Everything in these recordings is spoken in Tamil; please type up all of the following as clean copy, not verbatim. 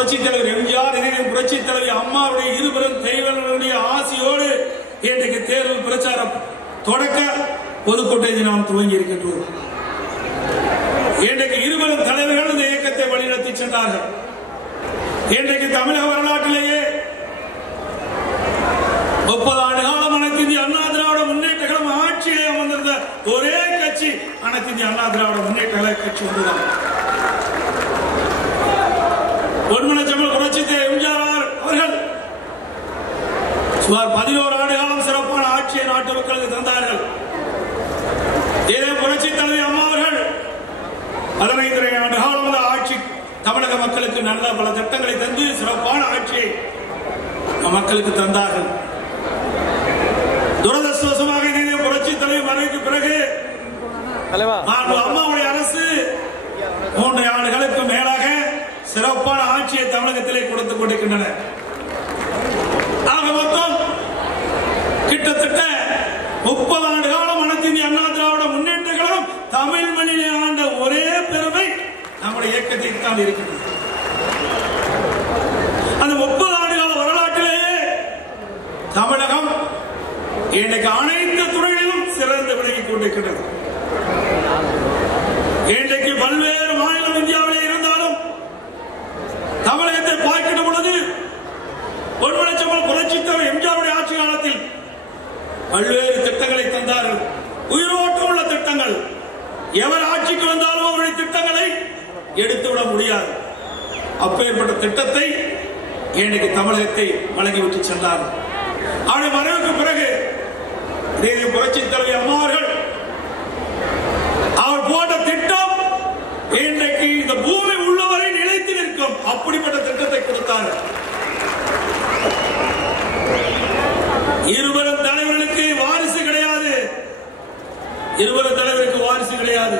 புரட்சி தலைவர் எம்ஜிஆர், புரட்சி தலைவி அம்மாவுடைய இருவரும் தெய்வங்களுடைய ஆசியோடு இன்றைக்கு தேர்தல் பிரச்சாரம் தொடக்க பொதுக்கூட்டத்தை நாம் துவங்கி இருக்கின்றோம். இன்றைக்கு இருவரும் தலைவர்கள் இந்த இயக்கத்தை வழிநடத்தி சென்றார்கள். இன்றைக்கு தமிழக வரலாற்றிலேயே 30 ஆண்டு காலம் அனைத்து இந்திய அண்ணா திராவிட முன்னேற்ற கழகம் ஆட்சியிலே அமர்ந்திருந்த ஒரே கட்சி அனைத்து இந்திய அண்ணா திராவிட முன்னேற்ற கழக கட்சி ஒன்றுதான். பொன்மனச்செம்மல் புரட்சி தலைவர் எம்ஜிஆர் அவர்கள் சுமார் 11 ஆண்டு காலம் சிறப்பான ஆட்சியை நாட்டு மக்களுக்கு தந்தார்கள். இதே புரட்சி தலைவி அம்மா அவர்கள் 15 ஆண்டு காலம் ஆட்சி தமிழக மக்களுக்கு நல்ல பல திட்டங்களை தந்து சிறப்பான ஆட்சியை மக்களுக்கு தந்தார்கள். துரதிருஷ்டவசமாக இதே புரட்சி தலைவி மறைவுக்கு பிறகு அம்மாவுடைய அரசு 3 ஆண்டுகளுக்கு மேலாக சிறப்பான ஆட்சியை தமிழகத்திலே கொடுத்துக் கொண்டிருக்கின்றன. ஆக மொத்தம் கிட்டத்தட்ட 30 ஆண்டு காலம் அனைத்து இந்திய அண்ணா திராவிட முன்னேற்ற கழகம் தமிழ் மண்ணிலே ஆண்ட ஒரே பெருமை நம்முடைய இயக்கத்தை தான் இருக்கிறது. அந்த 30 ஆண்டு கால வரலாற்றிலேயே தமிழகம் இன்றைக்கு அனைத்து துறைகளிலும் சிறந்து விளங்கிக் கொண்டிருக்கிறது. இன்றைக்கு பல்வேறு மாநிலம் இந்தியாவிலே இருந்தாலும் தமிழகத்தை பார்க்கின்ற பொழுது பொன்மனச்செம்மல் புரட்சி தலைவர் எம்ஜிஆருடைய ஆட்சி காலத்தில் பல்வேறு திட்டங்களை தந்தார்கள். உயிரோட்டம் உள்ள திட்டங்கள். எவர் ஆட்சிக்கு வந்தாலும் அவருடைய திட்டங்களை எடுத்துவிட முடியாது. அப்பேற்பட்ட திட்டத்தை இன்றைக்கு தமிழகத்தை வழங்கிவிட்டு சென்றார்கள். அவருடைய மறைவுக்கு பிறகு புரட்சி தலைவி அம்மா அவர்கள் அவர் போட்ட திட்டம் இன்றைக்கு இந்த பூமி உள்ளவரை நிலைத்து நிற்கும் அப்படிப்பட்ட திட்டத்தை கொடுத்தார்கள். இருவரும் தலைவர்களுக்கு வாரிசு கிடையாது. இருவரும் தலைவருக்கு வாரிசு கிடையாது.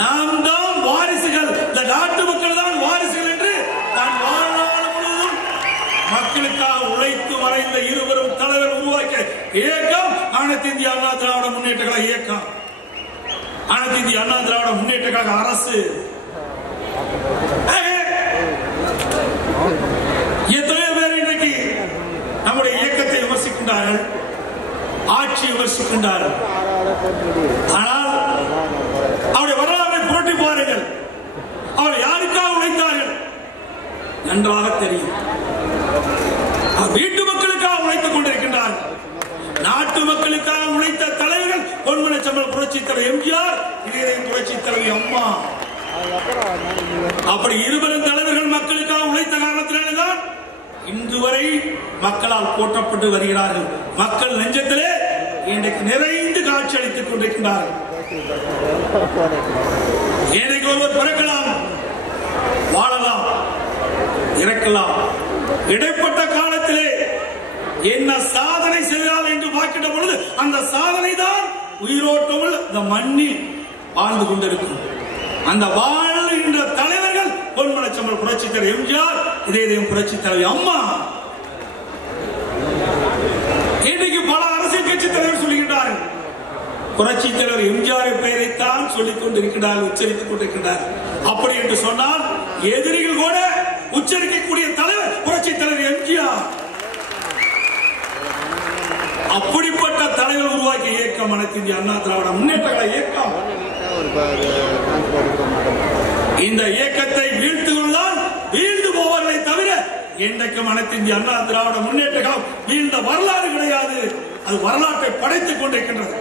நாம் தான் வாரிசுகள். இந்த நாட்டு மக்கள் தான் வாரிசுகள் என்று தான் வாழ்நாள் முழுவதும் மக்களுக்காக உழைத்து மறைந்த இருவரும் தலைவர் உருவாக்கிய இயக்கம் அனைத்து இந்திய அண்ணா திராவிட முன்னேற்ற கழக இயக்கம். அனைத்து இந்திய அண்ணா திராவிட முன்னேற்ற கழக அரசு. எத்தனையோ பேர் இன்றைக்கு நம்முடைய இயக்கத்தை விமர்சிக்கின்றார்கள், ஆட்சி விமர்சிக்கின்றார்கள். ஆனால் அவருடைய வரலாற்றை புரட்டி பாருங்கள். அவர் யாருக்காக உழைத்தார்கள் நன்றாக தெரியும். வீட்டு மக்களுக்காக உழைத்துக் கொண்டிருக்கின்றார்கள். நாட்டு மக்களுக்காக உழைத்த தலைவர்கள் பொன்மனச்செம்மல் புரட்சி தலைவர் எம்ஜிஆர், புரட்சி தலைவி அம்மா. அப்படி இருவரும் தலைவர்கள் மக்களுக்காக உழைத்த காரணத்தினால்தான் இன்று வரை மக்களால் போற்றப்பட்டு வருகிறார்கள். மக்கள் நெஞ்சத்திலே இன்றைக்கு நிறைந்து காட்சி அளித்துக் கொண்டிருக்கிறார்கள். இன்றைக்கு ஒருவர் பிறக்கலாம், வாழலாம், இறக்கலாம். இடைப்பட்ட காலத்திலே என்ன சாதனை செய்தால் என்று பார்க்கின்ற பொழுது அந்த சாதனை தான் உயிரோட்டமுள்ள இந்த மண்ணில் வாழ்ந்து கொண்டிருக்கும். அந்த வாழ்கின்ற தலைவர்கள் பொன்மனச்செம்மல் புரட்சி தலைவர் எம்ஜிஆர், புரட்சி தலைவர் அம்மா. இன்றைக்கு பல அரசியல் கட்சி தலைவர் சொல்லுகின்றார்கள், புரட்சி தலைவர் எம்ஜிஆர் பெயரைத்தான் சொல்லிக் கொண்டிருக்கிறார்கள், உச்சரித்துக் கொண்டிருக்கிறார்கள். அப்படி என்று சொன்னால் எதிரிகள் கூட உச்சரிக்கக்கூடிய தலைவர் புரட்சி தலைவர் எம்ஜிஆர். அப்படிப்பட்ட தலைவர் உருவாக்கிய இயக்கம் அனைத்து இந்திய அண்ணா திராவிட முன்னேற்ற கழக இயக்கம். இந்த இயக்கத்தை வீழ்த்துவதுதான் வீழ்ந்து போவதை தவிர இன்றைக்கும் அனைத்து இந்திய அண்ணா திராவிட முன்னேற்ற கழகம் வீழ்ந்த வரலாறு கிடையாது. அது வரலாற்றை படைத்துக் கொண்டிருக்கின்றது.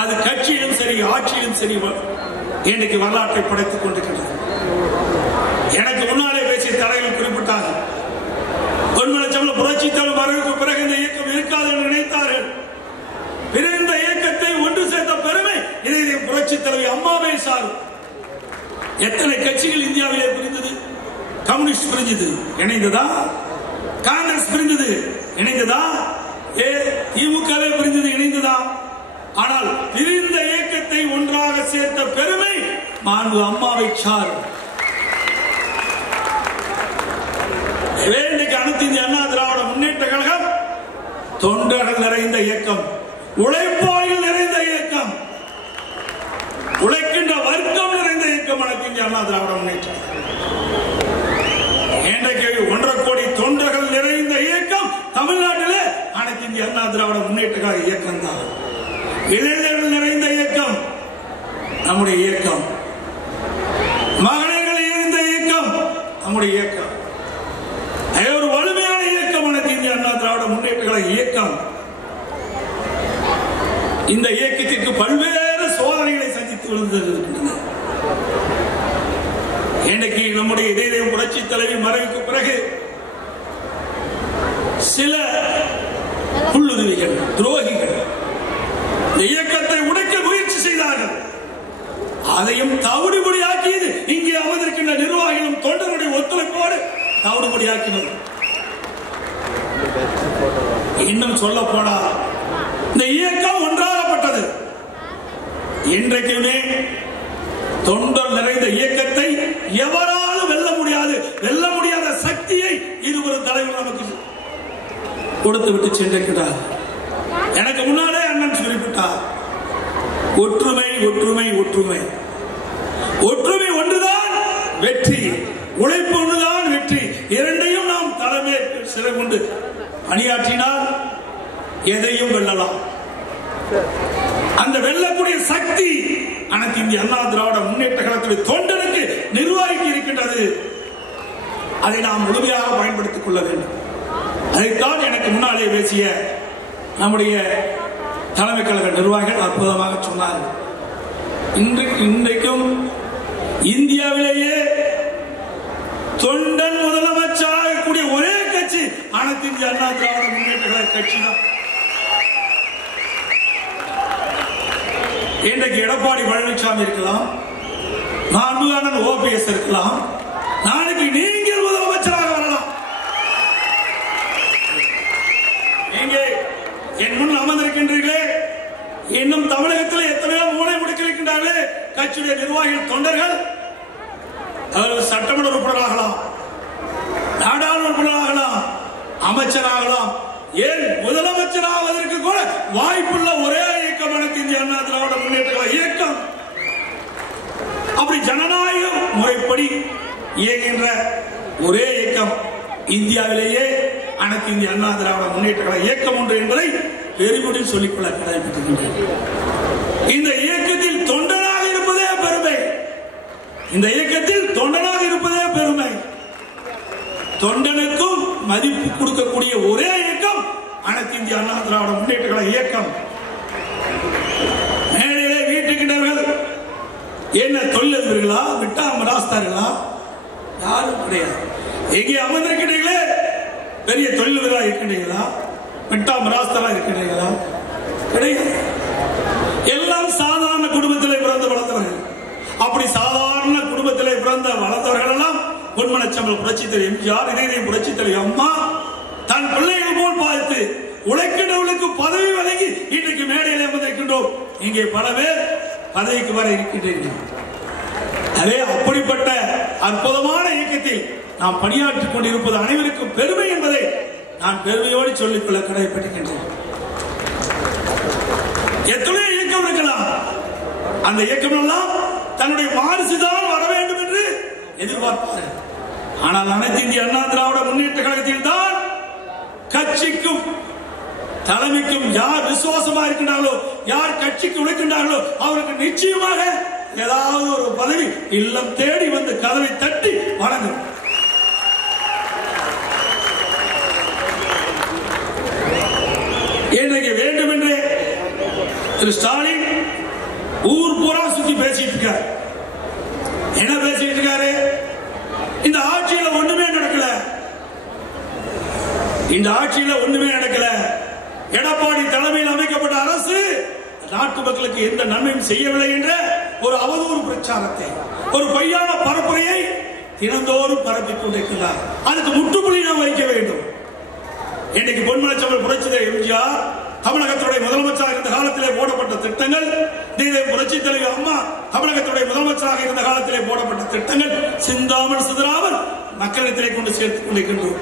அது கட்சியிலும் சரி ஆட்சியிலும் சரி இன்றைக்கு வரலாற்றை படைத்துக் கொண்டிருக்கின்றது. எனக்கு முன்னாலே பேசிய தலைவர் குறிப்பிட்டார்கள், பொன்மனச்செம்மல் புரட்சி தலைவர் மறைவுக்கு பிறகு இந்த இயக்கம் இருக்காது என்று நினைத்தார்கள். இந்த இயக்கத்தை ஒன்று சேர்த்த பெருமை இதை புரட்சி தலைவி அம்மாவே சாரும். எத்தனை கட்சிகள் இந்தியாவிலே பிரிந்தது? கம்யூனிஸ்ட் பிரிஞ்சது, இணைந்ததா? காங்கிரஸ் பிரிந்தது, இணைந்ததா? திமுகவே பிரிந்தது, இணைந்ததா? ஆனால் பிரிந்த இயக்கத்தை ஒன்றாக சேர்த்த பெருமை மாண்பு அம்மாவை சாரும். இன்றைக்கு அனைத்து இந்திய அண்ணா திராவிட முன்னேற்ற கழகம் தொண்டர்கள் நிறைந்த இயக்கம், உழைப்பாளிகள் நிறைந்த இயக்கம், உழைக்கின்ற வர்க்கம் நிறைந்த இயக்கம். இயக்கம் அனைத்து இந்திய அண்ணா திராவிட முன்னேற்ற இன்றைக்கு 1.5 கோடி தொண்டர்கள் நிறைந்த இயக்கம் தமிழ்நாட்டிலே அனைத்து இந்திய அண்ணா திராவிட முன்னேற்ற இயக்கம் தான். இளைஞர்கள் நிறைந்த இயக்கம் நம்முடைய இயக்கம், மகளிர்கள் நிறைந்த இயக்கம் நம்முடைய இயக்கம், ஒரு வலிமையான இயக்கம் அனைத்து இந்திய அண்ணா திராவிட முன்னேற்ற இயக்கம். இந்த இயக்கத்திற்கு பல்வேறு சோதனைகளை சந்தித்து விழுந்திருக்கின்றன. இன்றைக்கு நம்முடைய இதய புரட்சி தலைவி மறைவுக்கு பிறகு சில புல்லுருவிகள், துரோகிகள் இந்த இயக்கத்தை உடைக்க முயற்சி செய்தார்கள். அதையும் தவிடுபடியாக்கியது இங்கே அமர்ந்திருக்கின்ற நிர்வாகிகளும் தொண்டருடைய ஒத்துழைப்போடு தவிடுபடியாக்கினோம். இன்னும் சொல்ல போனா இந்த இயக்கம் ஒன்றாகப்பட்டது. இன்றைக்குமே தொண்டர் நிறைந்த இயக்கத்தை எவராலும் வெல்ல முடியாத சக்தியை இருவரு தலைவர் நமக்கு கொடுத்து விட்டு சென்றிருக்கிறார். எனக்கு முன்னாலே அண்ணன் குறிப்பிட்டார், ஒற்றுமை ஒற்றுமை ஒற்றுமை ஒற்றுமை ஒன்றுதான் வெற்றி, உழைப்பு ஒன்றுதான் வெற்றி. இரண்டையும் நாம் தலைமை சிறை கொண்டு பணியாற்றினால் எதையும் வெல்லலாம். அந்த வெல்லக்கூடிய சக்தி அனைத்து இந்திய அண்ணா திராவிட முன்னேற்ற கழகத்தில் தொண்டனுக்கு நிர்வாகிக்கு இருக்கின்றது. அதை நாம் முழுமையாக பயன்படுத்திக் கொள்ள வேண்டும். அதைத்தான் எனக்கு முன்னாலே பேசிய நம்முடைய தலைமை கழக நிர்வாகிகள் அற்புதமாக சொன்னார்கள். இன்றைக்கும் இந்தியாவிலேயே தொண்டன் முதலமைச்சராகக்கூடிய ஒரே கட்சி அனைத்து இந்திய அண்ணா திராவிட முன்னேற்ற கழக கட்சி தான். இன்றைக்கு எடப்பாடி பழனிசாமி இருக்கலாம், மாண்புமிகு ஓபிஎஸ் இருக்கலாம், நாளைக்கு நீங்கள் முதலமைச்சராக வரலாம். நீங்க என் முன் அமர்ந்திருக்கின்றீர்களே, இன்னும் தமிழகத்தில் எத்தனையோ மூளை முடுக்கிருக்கின்றார்களே கட்சியுடைய நிர்வாகிகள், தொண்டர்கள், சட்டமன்ற உறுப்பினராகலாம், நாடாளுமன்ற உறுப்பினராகலாம், அமைச்சராகலாம், ஏன் முதலமைச்சராவதற்கு கூட வாய்ப்புள்ள ஒரே இயக்கம் அனைத்து இந்திய அண்ணா திராவிட முன்னேற்ற இயக்கம். அப்படி ஜனநாயக முறைப்படி இயங்குகின்ற ஒரே இயக்கம் இந்தியாவிலேயே அனைத்து இந்திய அண்ணா திராவிட முன்னேற்ற இயக்கம் ஒன்று என்பதை பெருமையுடன் சொல்லிக்கொள்ள கடமைப்பட்டிருக்கின்றேன். இந்த இயக்கத்தில் தொண்டனாக இருப்பதே பெருமை. இந்த இயக்கத்தில் தொண்டனாக இருப்பதே பெருமை. தொண்டனுக்கும் மதிப்பு கொடுக்கக்கூடிய ஒரே இயக்கம் அனைத்து இந்திய அண்ணா திராவிட முன்னேற்ற இயக்கம். மேலே வீட்டுக்கிட்டவர்கள் என்ன தொழிலதிபர்களா, விட்டா மராஸ்தார்களா? யாரும் கிடையாது. எங்கே அமர்ந்திருக்கிறீர்களே பெரிய தொழிலதிபர்களா இருக்கின்றீர்களா, விட்டா மராஸ்தரா இருக்கின்றீர்களா? கிடையாது. எல்லாம் சாதாரண குடும்பத்திலே பிறந்து வளர்ந்தவர்கள். அப்படி சாதாரண குடும்பத்திலே பிறந்த வளர்ந்தவர்கள் எல்லாம் பொன்மனச்சம்பல் புரட்சி தலைவி எம்ஜிஆர், இதய புரட்சி தலைவி அம்மா தன் பிள்ளைகள் போல் பார்த்து உழைக்கின்றவர்களுக்கு பதவி வழங்கி இன்றைக்கு மேடையில் அமர்ந்திருக்கின்றோம். இங்கே பல பேர் பதவிக்கு வர இருக்கின்றீர்கள். அதே அப்படிப்பட்ட அற்புதமான இயக்கத்தில் நாம் பணியாற்றிக் கொண்டிருப்பது அனைவருக்கும் பெருமை என்பதை நான் பெருமையோடு சொல்லிக்கொள்ள கடமைப்பட்டிருக்கின்றேன். எத்தனை இயக்கம் இருக்கலாம், அந்த இயக்கம் எல்லாம் தன்னுடைய வாரிசுதான் வர வேண்டும் என்று எதிர்பார்ப்பார்கள். ஆனால் அனைத்து இந்திய அண்ணா திராவிட முன்னேற்ற கழகத்தில் தான் கட்சிக்கும் தலைமைக்கும் யார் விசுவாசமா இருக்கின்றார்களோ, யார் கட்சிக்கு உழைக்கின்றார்களோ அவருக்கு நிச்சயமாக ஏதாவது ஒரு பதவி இல்லம் தேடி வந்து கதவை தட்டி வழங்கும். இன்றைக்கு வேண்டும் என்றே திரு ஸ்டாலின் ஊர் பூரா சுத்தி பேசிட்டு இருக்காரு. என்ன பேசிட்டு இருக்காரு? இந்த ஆட்சியில ஒண்ணுமே நடக்கல, இந்த ஆட்சியில ஒண்ணுமே நடக்கல. எடப்பாடி தலைமையில் அமைக்கப்பட்ட அரசு நாட்டு மக்களுக்கு எந்த நன்மையும் செய்யவில்லை என்ற ஒரு அவதூறு பிரச்சாரத்தை, ஒரு பொய்யான பரப்புரையை தினந்தோறும் பரப்பிக் கொண்டிருக்கிறார். அதுக்கு முற்றுப்புள்ளி நாம் வைக்க வேண்டும். இன்னைக்கு பொன்மனச்சம்பல் புரட்சி தலைவி எம்ஜிஆர் தமிழகத்துடைய முதலமைச்சராக இருந்த காலத்திலே போடப்பட்ட திட்டங்கள், புரட்சி தலைவி அம்மா தமிழகத்துடைய முதலமைச்சராக இருந்த காலத்திலே போடப்பட்ட திட்டங்கள் சிந்தாமல் சிதறாமல் மக்களிடத்திலே கொண்டு சேர்த்துக் கொண்டிருக்கின்றோம்.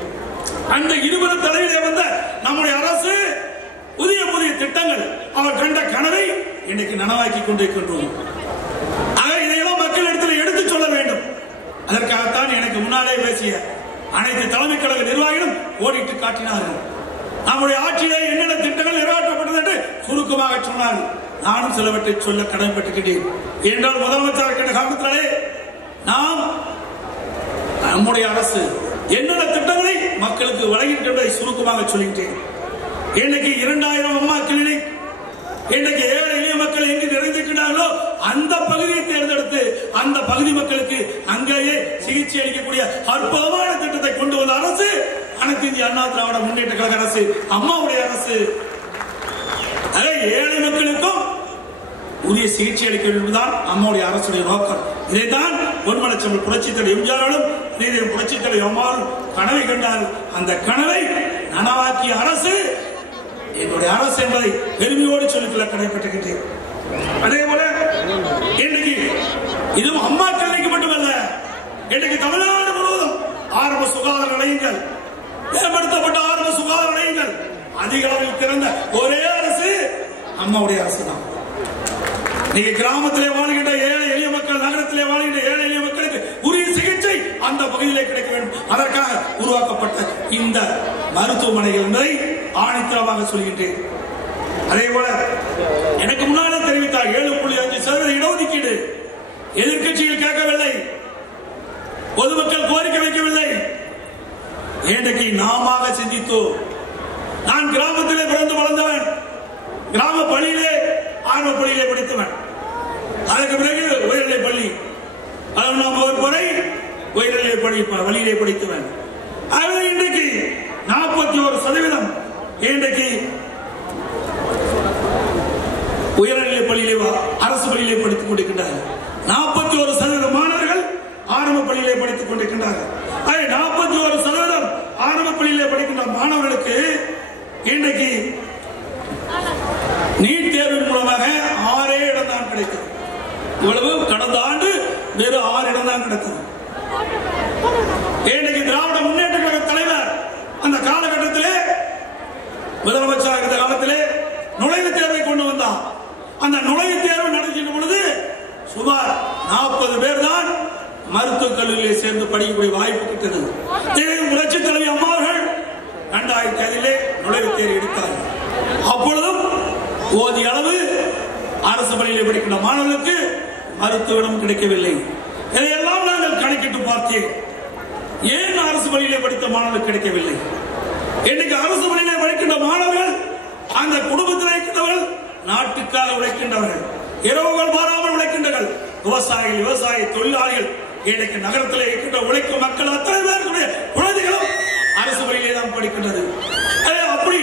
அந்த இருவரு தலையிலே வந்த நம்முடைய அரசு புதிய புதிய திட்டங்கள், அவர் கண்ட கனவை இன்னைக்கு நனவாக்கி கொண்டிருக்கின்றோம். இதையெல்லாம் மக்களிடத்தில் எடுத்து அதற்காகத்தான் எனக்கு முன்னாலே பேசிய அனைத்து தலைமை கழக நிர்வாகிகளும் ஓடிட்டு காட்டினார்கள். நம்முடைய ஆட்சியிலே என்னென்ன திட்டங்கள் நிறைவேற்றப்பட்டது என்று சுருக்கமாக சொன்னார்கள். நானும் சிலவற்றை சொல்ல கடமைப்பட்டிருக்கிறேன். என்றால் முதலமைச்சர் இருக்கின்ற காரணத்தினாலே நாம் நம்முடைய அரசு என்னென்ன திட்டங்களை மக்களுக்கு வழங்கியிருக்கின்றதை சுருக்கமாக சொல்லிட்டேன். இன்னைக்கு 2000 அம்மா கிளினிக், இன்னைக்கு ஏழை எளிய மக்கள் எங்கு நிறைந்திருக்கிறார்களோ அந்த பகுதியை தேர்ந்தெடுத்து அந்த பகுதி மக்களுக்கு அங்கேயே சிகிச்சை அளிக்கக்கூடிய அற்புதமான திட்டத்தை கொண்டு வந்த அரசு அனைத்து இந்திய அண்ணா திராவிட முன்னேற்ற கழக அரசு, அம்மாவுடைய அரசு. ஏழை மக்களுக்கும் உரிய சிகிச்சை அளிக்க வேண்டும்தான் அம்மாவுடைய அரசுடைய நோக்கம். இதைத்தான் பொன்மனச்செம்மல் புரட்சித் தலைவர் எம்ஜிஆரும் புரட்சித் தலைவர் அம்மாவும் கனவை கண்டால் அந்த கனவை நனவாக்கிய அரசு என்னுடைய அரசு என்பதை பெருமையோடு சொல்லிக்கொள்ள கடைபெற்றிருக்கின்றேன். அதே போல இன்றைக்கு இதுவும் அம்மா கிளினிக் மட்டுமல்ல, இன்றைக்கு தமிழ்நாடு முழுவதும் ஆரம்ப சுகாதார நிலையங்கள், மேம்படுத்தப்பட்ட ஆரம்ப சுகாதார நிலையங்கள் அதிக அளவில் திறந்த ஒரே அரசு அம்மாவுடைய அரசு தான். நீங்க கிராமத்திலே வாழ்கின்ற ஏழை எளிய மக்கள், நகரத்திலே வாழ்கின்ற ஏழை எளிய மக்களுக்கு உரிய சிகிச்சை அந்த பகுதியிலே கிடைக்க வேண்டும். அதற்காக உருவாக்கப்பட்ட இந்த மருத்துவமனைகள் என்பதை ஆணித்தரமாக சொல்கின்றேன். அதே போல எனக்கு முன்னாலே தெரிவித்தார் 7.5% இடஒதுக்கீடு. எதிர்கட்சிகள் கேட்கவில்லை, பொதுமக்கள் கோரிக்கை வைக்கவில்லை. இன்றைக்கு நாம சிந்தித்தோம். நான் கிராமத்திலே பிறந்து வளர்ந்தவன், கிராம பள்ளியிலே ஆரம்ப பள்ளியிலே படித்தவன். அதற்கு பிறகு உயர்நிலை பள்ளி, வரை உயர்நிலை பள்ளியிலே படித்தவன். இன்றைக்கு 41% இன்றைக்கு உயர்நிலை பள்ளியிலே அரசு பள்ளியிலே படித்துக் கொண்டிருக்கின்றார்கள். 41% மாணவர்கள் ஆரம்ப பள்ளியிலே படித்துக் கொண்டிருக்கின்றார்கள். 41% ஆரம்ப பள்ளியிலே படிக்கின்ற மாணவர்களுக்கு இன்றைக்கு நீட் தேர்வின் மூலமாக 6 இடம் தான் கிடைத்தது. இவ்வளவு கடந்த ஆண்டு வெறும் 6 இடம் தான் கிடைத்தது. இன்றைக்கு திராவிட முன்னேற்ற கழக தலைவர் அந்த காலகட்டத்திலே முதலமைச்சராக இருந்த காலத்திலே நுழைவுத் தேர்வை கொண்டு வந்தார். அந்த நுழைவுத் தேர்வு நடக்கின்ற பொழுது சுமார் 40 பேர் தான் மருத்துவக் கல்லூரியிலே சேர்ந்து படிக்கக்கூடிய வாய்ப்பு கிட்டது. புரட்சித் தலைவர் அம்மா அவர்கள் 2005 நுழைவுத் தேர்வு எடுத்தார்கள். அப்பொழுதும் போதிய அளவு அரசு பள்ளியிலே படிக்கின்ற மாணவர்களுக்கு மருத்துவம் கிடைக்கவில்லை. இதையெல்லாம் நாங்கள் கணக்கிட்டு பார்த்தேன். ஏன் அரசு பள்ளியிலே படித்த மாணவர்களுக்கு கிடைக்கவில்லை? இன்னைக்கு அரசு பள்ளியிலே படிக்கின்ற மாணவர்கள் அந்த குடும்பத்தில் இருக்கின்றவர்கள் நாட்டுக்காக உழைக்கின்றவர்கள், இரவுகள் மாறாமல் உழைக்கின்றவர்கள், விவசாயிகள், விவசாய தொழிலாளிகள். இன்னைக்கு நகரத்தில் இருக்கின்ற உழைக்கும் மக்கள் அத்தனை பேருடைய குழந்தைகளும் அரசு பள்ளியிலே தான் படிக்கின்றது. அப்படி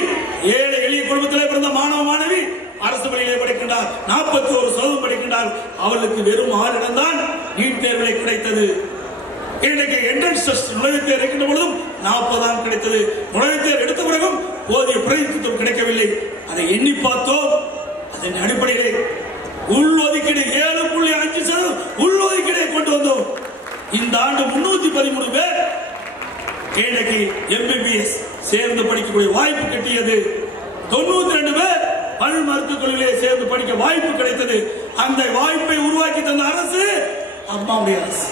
ஏழை எளிய குடும்பத்திலே பிறந்த மாணவ மாணவி அரசு பள்ளியிலே படிக்கின்றார். 41% படிக்கின்றார். அவர்களுக்கு வெறும் 6 இடம் தான் நீட் தேர்விலே கிடைத்தது. இன்றைக்கு என்ட்ரன்ஸ் டெஸ்ட் நுழைவுத் தேர்வு இருக்கின்ற பொழுதும் 40 தான் கிடைத்தது. நுழைவுத் தேர்வு எடுத்த பிறகும் போதிய பிரதிநிதித்துவம் கிடைக்கவில்லை. அதை எண்ணி பார்த்தோம். அதன் அடிப்படையிலே உள்ஒதுக்கீடு 7.5% உள்ஒதுக்கீடை கொண்டு வந்தோம். இந்த ஆண்டு 313 பேர் இன்றைக்கு MBBS சேர்ந்து படிக்கக்கூடிய வாய்ப்பு கிட்டியது. 92 பேர் பல் மருத்துவக் கல்லூரியிலே சேர்ந்து படிக்க வாய்ப்பு கிடைத்தது. அந்த வாய்ப்பை உருவாக்கி தந்த அரசு அம்மாவுடைய அரசு.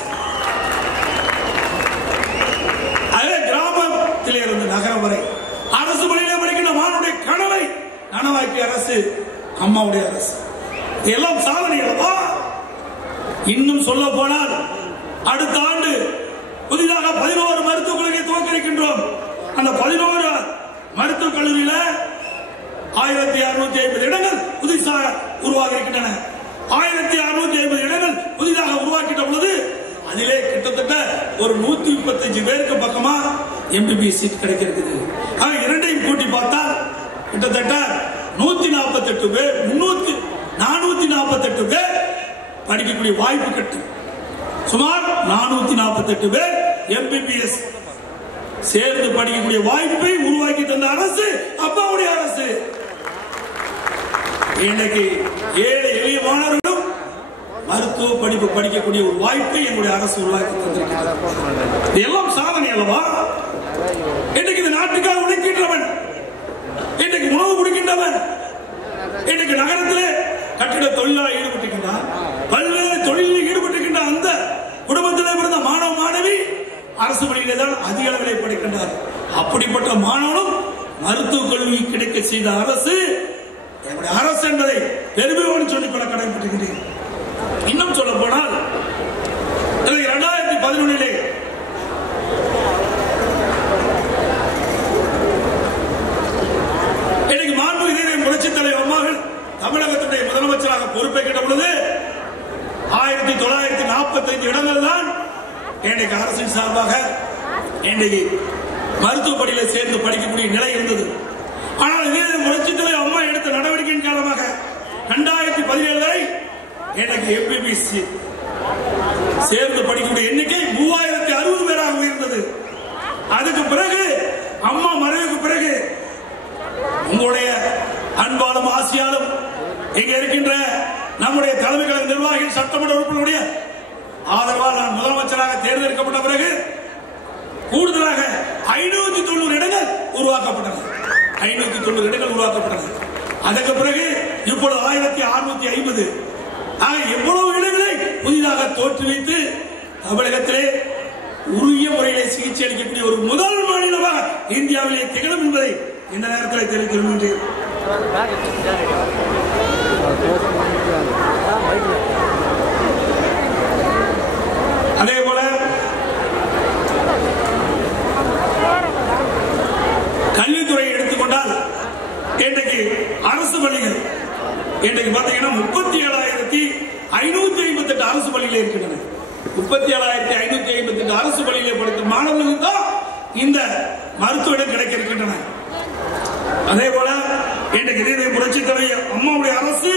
அதே கிராமத்திலே இருந்து நகரம் வரை அரசு பள்ளியிலே படிக்கின்ற மாணவனுடைய கனவை நனவாக்கிய அரசு அம்மாவுடைய அரசு. இதெல்லாம் சாதனை அல்லவா? இன்னும் சொல்ல போனால் அடுத்த ஆண்டு புதிதாக 11 மருத்துவக் கல்லூரியை துவக்க இருக்கின்றோம். அந்த 11 மருத்துவக் கல்லூரியில 1650 இடங்கள் புதிதாக உருவாக இருக்கின்றன. 1650 இடங்கள் புதிதாக உருவாக்கிட்ட பொழுது அதிலே கிட்டத்தட்ட ஒரு 135 பேருக்கு பக்கமா MBBS சீட் கிடைக்கிறது. இரண்டையும் கூட்டி பார்த்தால் கிட்டத்தட்ட 148 பேர் 448 பேர் படிக்கக்கூடிய வாய்ப்பு கிட்டும். சுமார் 448 பேர் MBBS சேர்ந்து படிக்கக்கூடிய வாய்ப்பை உருவாக்கி தந்த அரசு அம்மாவுடைய அரசு. இன்னைக்கு ஏழை எளிய மாணவர்களும் மருத்துவ படிப்பு படிக்கக்கூடிய ஒரு வாய்ப்பை எங்களுடைய அரசு உருவாக்கி தந்திருக்கிறது. இதெல்லாம் சாதனை அல்லவா? இன்னைக்கு இந்த நாட்டுக்காக உழைக்கின்றவன், இன்னைக்கு உணவு கொடுக்கின்றவன், இன்னைக்கு நகரத்திலே கட்டிட தொழிலாளர் ஈடுபட்டிருக்கின்றார், பல்வேறு தொழிலில் ஈடுபட்டிருக்கின்ற அந்த குடும்பத்திலே பிறந்த மாணவ மாணவி அரசு பள்ளியிலே தான் அதிக அளவிலே படிக்கின்றார். அப்படிப்பட்ட மாணவனும் மருத்துவ கல்வி கிடைக்க செய்த அரசு அரசு என்பதை பெருமையோடு சொல்லிக்கொள்ள கடமைப்பட்டிருக்கிறேன். இன்னும் சொல்ல போனால் 2011 இன்னைக்கு மாண்பு இதய புரட்சித் தலைவர் அம்மாவில் தமிழகத்துடைய முதலமைச்சராக பொறுப்பேற்கின்ற பொழுது 1945 இடங்கள் தான் இன்றைக்கு அரசின் சார்பாக இன்றைக்கு மருத்துவ பள்ளியில் சேர்ந்து படிக்கக்கூடிய நிலை இருந்தது. ஆனால் இதே புரட்சித் தலைவர் அம்மா எடுத்த நடவடிக்கையின் காரணமாக 2017 வரை எனக்கு MBBS சேர்ந்து படிக்கக்கூடிய எண்ணிக்கை 3060 பேராக உயர்ந்தது. அதுக்கு பிறகு அம்மா மறைவுக்கு பிறகு உங்களுடைய அன்பாலும் ஆசியாலும் இங்க இருக்கின்ற நம்முடைய தலைமை கழக நிர்வாகிகள் சட்டமன்ற உறுப்பினருடைய ஆதரவால் நான் முதலமைச்சராக தேர்ந்தெடுக்கப்பட்ட பிறகு கூடுதலாக 590 இடங்கள் உருவாக்கப்பட்டன. 590 இடங்கள் உருவாக்கப்பட்டன. அதற்கு பிறகு இப்பொழுது 1650 எவ்வளவு இடங்களை புதிதாக தோற்றுவித்து தமிழகத்திலே உரிய முறையிலே சிகிச்சை அளிக்கக்கூடிய ஒரு முதல் மாநிலமாக இந்தியாவிலே திகழும் என்பதை இந்த நேரத்தில் தெரிவித்து வருகின்றேன். அதே போல கல்வித்துறையை எடுத்துக்கொண்டால் இன்றைக்கு அரசு பள்ளிகள் இன்றைக்கு பார்த்தீங்கன்னா 37,558 அரசு பள்ளிகள் இருக்கின்றன. 37,558 அரசு பள்ளியிலே படித்த மாணவர்களுக்கு தான் இந்த மருத்துவ இடம் கிடைக்க இருக்கின்றன. அதே போல இன்றைக்கு இதய புரட்சித் தலைவர் அம்மாவுடைய அரசு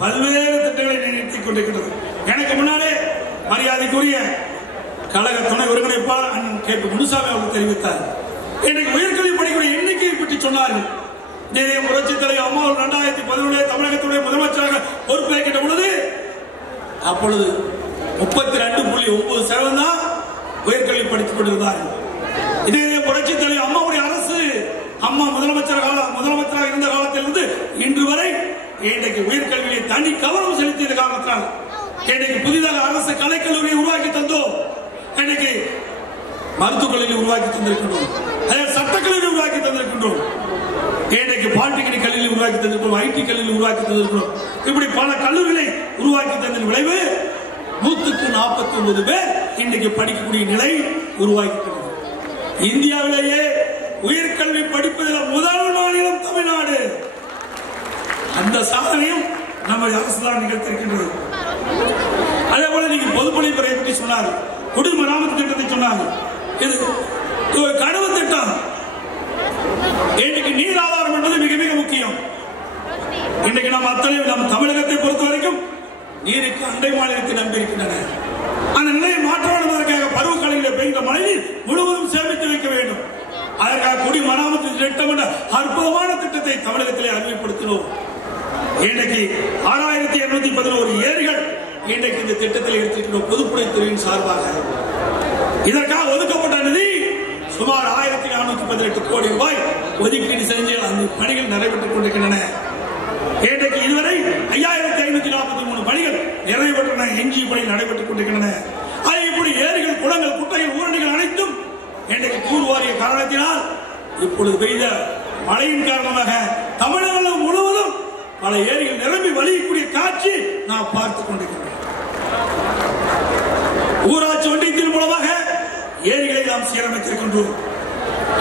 பல்வேறு திட்டங்களை நிறுத்திக் கொண்டிருக்கிறது. எனக்கு முன்னாலே மரியாதைக்குரிய கழக துணை ஒருங்கிணைப்பாளர் அண்ணன் கே. முனுசாமி அவர்கள் தெரிவித்தார். இன்றைக்கு உயர்கல்வி படிக்கக்கூடிய எண்ணிக்கையை பற்றி சொன்னார்கள். இதய புரட்சித் தலைவர் அம்மா 2011 தமிழகத்துடைய முதலமைச்சராக பொறுப்பேற்கின்ற பொழுது அப்பொழுது 32.9% தான் உயர்கல்வி படித்துக் கொண்டிருந்தார்கள். இதே புரட்சித் தலைவர் அம்மாவுடைய அரசு அம்மா முதலமைச்சராக இருந்த காலத்திலிருந்து இன்று வரை இன்றைக்கு உயர்கல்வியை தனி கவனம் செலுத்திய காரணத்தினால் இன்றைக்கு புதிதாக அரசு கலைக்கல்லூரியை உருவாக்கி தந்தோம். இன்றைக்கு மருத்துவக் கல்லூரி உருவாக்கி தந்திருக்கின்றோம். சட்டக்கல்லூரி உருவாக்கி தந்திருக்கின்றோம். இன்றைக்கு பாலிடெக்னிக் கல்லூரி உருவாக்கி தந்திருக்கிறோம். ஐடி கல்லூரி உருவாக்கி தந்திருக்கிறோம். இப்படி பல கல்லூரிகளை உருவாக்கி தந்த விளைவு 149 பேர் இன்றைக்கு படிக்கக்கூடிய நிலை உருவாக்கி இந்தியாவிலேயே உயர்கல்வி படிப்பதில் முதல் மாநிலம் தமிழ்நாடு. அந்த சாதனையும் நம்ம அரசு தான் நிகழ்த்திருக்கின்றது. அதே போல நீங்க பொதுப்பணித்துறை பற்றி சொன்னார், குடிமராமத்து திட்டத்தை சொன்னாங்க. இது ஒரு கனவு திட்டம். இன்றைக்கு நீர் ஆதாரம் என்பது மிக மிக முக்கியம். இன்றைக்கு நம்ம தமிழகத்தை பொறுத்த வரைக்கும் நீருக்கு அண்டை மாநிலத்தை நம்பியிருக்கின்றன. அந்த நிலையை மாற்ற வேண்டும். அதற்காக பருவகாலங்களில் பெய்கின்ற மழைநீர் முழுவதும் சேமித்து வைக்க வேண்டும். அதற்காக குடிமராமத்து திட்டம் என்ற அற்புதமான திட்டத்தை தமிழகத்திலே அறிமுகப்படுத்தினோம். இன்றைக்கு 6211 ஏரிகள் இன்றைக்கு இந்த திட்டத்தில் எடுத்திருக்கிறோம் பொதுப்பணித்துறையின் சார்பாக. இதற்காக ஒதுக்கப்பட்ட நிதி சுமார் 1418 கோடி ரூபாய் ஒதுக்கீடு செஞ்சு அந்த பணிகள் நடைபெற்றுக் கொண்டிருக்கின்றன. இன்றைக்கு இதுவரை 5543 பணிகள் நிறைவேற்றன. எஞ்சிய பணிகள் நடைபெற்றுக் கொண்டிருக்கின்றன. இப்படி ஏரிகள், குளங்கள், குட்டைகள், ஊரணிகள் அனைத்தும் இன்றைக்கு தூர்வாரிய காரணத்தினால் இப்பொழுது பெய்த மழையின் காரணமாக தமிழகம் முழுவதும் பல ஏரிகள் நிரம்பி வழியக்கூடிய காட்சி நாம் பார்த்துக் கொண்டிருக்கிறோம். ஊராட்சி ஒன்றியத்தின் மூலமாக ஏரிகளை நாம் சீரமைத்திருக்கின்றோம்.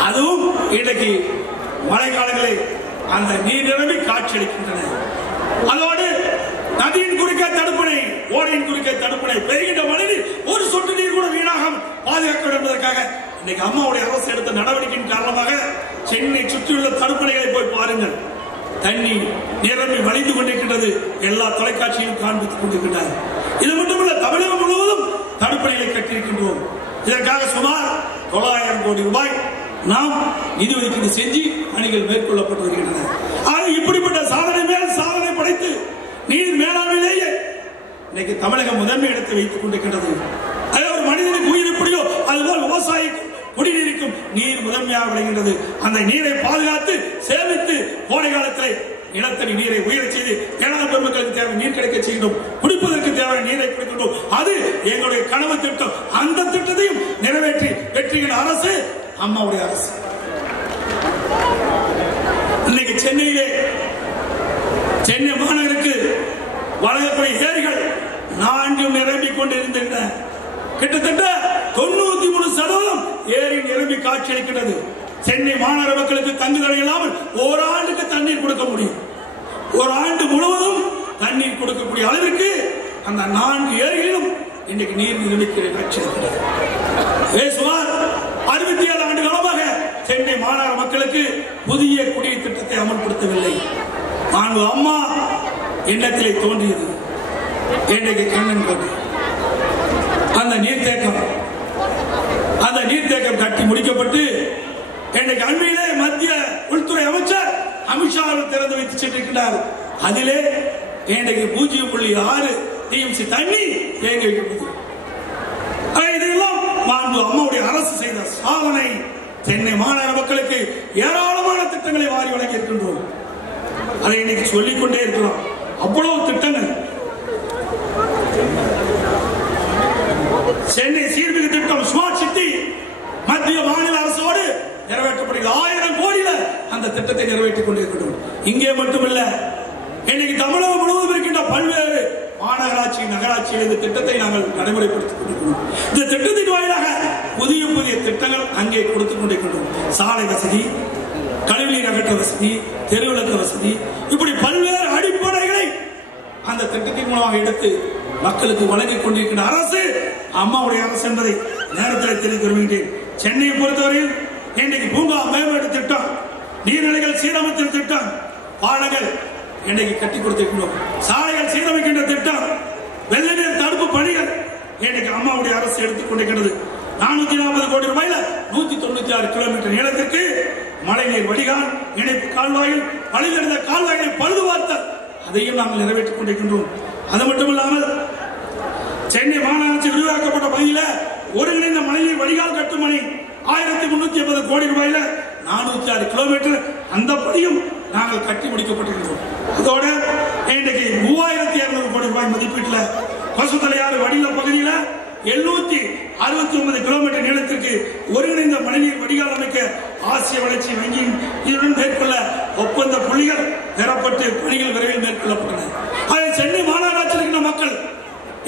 அதுவும் இன்றைக்கு மழை காலங்களில் அந்த நீர் நிரம்பி காட்சி அளிக்கின்றன. அதோடு நதியின் குறுக்கே தடுப்பணை, ஓடையின் குறுக்கே தடுப்பணை, பெய்கின்ற மழையில் ஒரு சொட்டு நீர் கூட வீணாக பாதுகாக்க வேண்டும் என்பதற்காக இன்னைக்கு அம்மாவுடைய அரசு எடுத்த நடவடிக்கையின் காரணமாக சென்னை சுற்றியுள்ள தடுப்பணைகளை போய் பாருங்கள். தண்ணீர் நிரம்பி வழிந்து கொண்டிருக்கின்றது. எல்லா தொலைக்காட்சியிலும் காண்பித்துக் கொண்டிருக்கின்றனர். இது மட்டுமல்ல, தமிழகம் முழுவதும் தடுப்பணைகளை கட்டியிருக்கின்றோம். இதற்காக சுமார் 900 கோடி ரூபாய் நாம் நிதி ஒதுக்கீடு செஞ்சு பணிகள் மேற்கொள்ளப்பட்டு வருகின்றன. இப்படிப்பட்ட சாதனை மேல் சாதனை படைத்து நீர் மேலாண்மையிலேயே இன்னைக்கு தமிழகம் முதன்மை இடத்தை வைத்துக் கொண்டிருக்கின்றது. ஒரு மனிதனுக்கு உயிர் எப்படியோ அதுபோல் விவசாயிக்கும் குடிநீருக்கும் நீர் முதன்மையாக விளைகின்றது. அந்த நீரை பாதுகாத்து சேமித்து கோடை காலத்தில் நிலத்தடி நீரை உயரச் செய்து ஏழை பெருமக்களுக்கு தேவை நீர் கிடைக்க செய்கின்றோம். குடிப்பதற்கு தேவையான நீரை கொடுக்கின்றோம். அது எங்களுடைய கனவு. கனவு திட்டம், அந்த திட்டத்தையும் நிறைவேற்றி வெற்றிகள் அரசு அம்மாவுடைய அரசு. இன்னைக்கு சென்னையிலே சென்னை மாநகருக்கு வழங்கக்கூடிய ஏரிகள் 4 நிரம்பிக் கொண்டிருக்கின்றன. கிட்டத்தட்ட 93% ஏரி நிரம்பி காட்சியளிக்கிறது. சென்னை மாநகர மக்களுக்கு தங்குதடை இல்லாமல் ஓராண்டுக்கு தண்ணீர் கொடுக்க முடியும். ஒரு ஆண்டு முழுவதும் தண்ணீர் கொடுக்கக்கூடிய அளவிற்கு அந்த 4 ஏரிகளிலும் இன்றைக்கு நீர் நிரம்பிக்கிற காட்சி இருக்கிறது. சுமார் 67 ஆண்டு காலமாக சென்னை மாநகர மக்களுக்கு புதிய குடிநீர் திட்டத்தை அமல்படுத்தவில்லை. அம்மா எண்ணத்திலே தோன்றியது. இன்றைக்கு கண்ணன் கோட்டை அந்த நீர்த்தேக்கம் கட்டி முடிக்கப்பட்டு இன்றைக்கு அண்மையிலே மத்திய உள்துறை அமைச்சர் அமித்ஷா திறந்து வைத்து சென்றிருக்கிறார். அதிலே இன்றைக்கு 0.6 TMC தண்ணி தேங்கி வைக்கப்பட்டது. இதெல்லாம் அம்மாவுடைய அரசு செய்த சாதனை. சென்னை மாநகர மக்களுக்கு ஏராளமான திட்டங்களை வாரி வழங்கி இருக்கின்றோம். அதை இன்னைக்கு சொல்லிக்கொண்டே இருக்கிறோம். அவ்வளவு திட்டங்கள். சென்னை சீர்மிகு திட்டம் ஸ்மார்ட் சிட்டி மத்திய மாநில அரசோடு நிறைவேற்றப்படுகிறது. 1000 கோடியில அந்த திட்டத்தை நிறைவேற்றிக் கொண்டிருக்கிறோம். இங்கே மட்டுமல்ல, இன்னைக்கு தமிழகம் முழுவதும் இருக்கின்ற பல்வேறு மாநகராட்சி நகராட்சியில் இந்த திட்டத்தை நாங்கள் நடைமுறைப்படுத்திக் கொண்டிருக்கிறோம். இந்த திட்டத்தின் வாயிலாக புதிய புதிய திட்டங்கள் அங்கே கொடுத்துக் கொண்டிருக்கின்றோம். சாலை வசதி, கழிவுநீர் அகற்ற வசதி, தெருவிளக்க வசதி, இப்படி பல்வேறு அடிப்படைகளை அந்த திட்டத்தின் மூலமாக எடுத்து மக்களுக்கு வழங்கிக் கொண்டிருக்கின்ற அரசு அம்மாவுடைய அரசு என்பதை நேரத்தில் தெரிவித்து வருகின்றேன். சென்னையை பொறுத்தவரையில் இன்றைக்கு பூங்கா மேம்பாட்டு திட்டம், நீர்நிலைகள் சீரமைத்தல் திட்டம், பாலங்கள் இன்றைக்கு கட்டி கொடுத்திருக்கிறோம். சாலைகள் சீரமைக்கின்ற திட்டம், வெள்ள நீர் தடுப்பு பணிகள் இன்றைக்கு அம்மாவுடைய அரசு எடுத்துக் கொண்டிருக்கிறது. 440 கோடி ரூபாயில 196 கிலோமீட்டர் நீளத்திற்கு மழைநீர் வடிகால், இணைப்பு கால்வாயில், பழுதடைந்த கால்வாய்களை பழுது பார்த்தல் அதையும் நாங்கள் நிறைவேற்றிக் கொண்டிருக்கின்றோம். அது மட்டுமில்லாமல் சென்னை மாநகராட்சி விரிவாக்கப்பட்ட பகுதியில் ஒருங்கிணைந்த மழைநீர் வடிகால் கட்டும் பணி 1380 கோடி ரூபாயில 406 கிலோமீட்டர் அந்த பணியும் நாங்கள் கட்டி முடிக்கப்பட்டிருக்கிறோம். அதோட இன்றைக்கு 3200 கோடி ரூபாய் மதிப்பீட்டில் பசுத்தலையாறு வடிகால் பகுதியில் 769 கிலோமீட்டர் நீளத்திற்கு ஒருங்கிணைந்த மழைநீர் வடிகால் அமைக்க ஆசிய வளர்ச்சி வங்கியின் இதுடன் மேற்கொள்ள ஒப்பந்த புள்ளிகள் பெறப்பட்டு பணிகள் விரைவில் மேற்கொள்ளப்பட்டன. அதை சென்னை மாநகராட்சியில் இருக்கிற மக்கள்